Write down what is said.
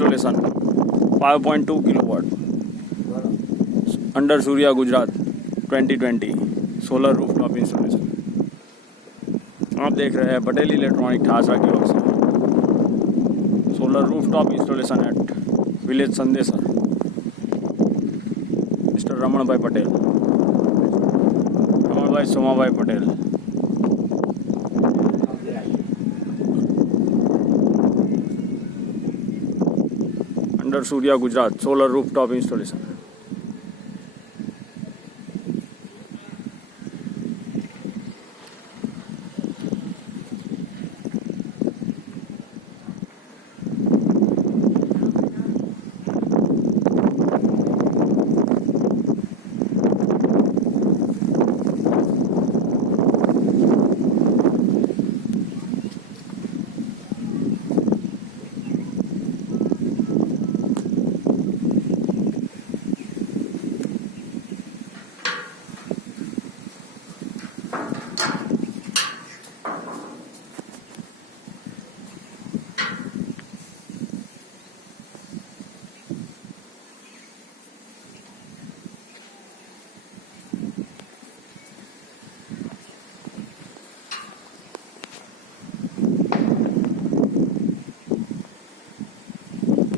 installation 5.2 kilowatt under Surya Gujarat 2020 solar rooftop installation। आप देख रहे हैं पटेल इलेक्ट्रॉनिक ठासरा की ओर से solar rooftop installation at village Sandesar, mister Raman bhai Patel, Raman bhai Soma bhai Patel. Under Surya Gujarat solar rooftop installation.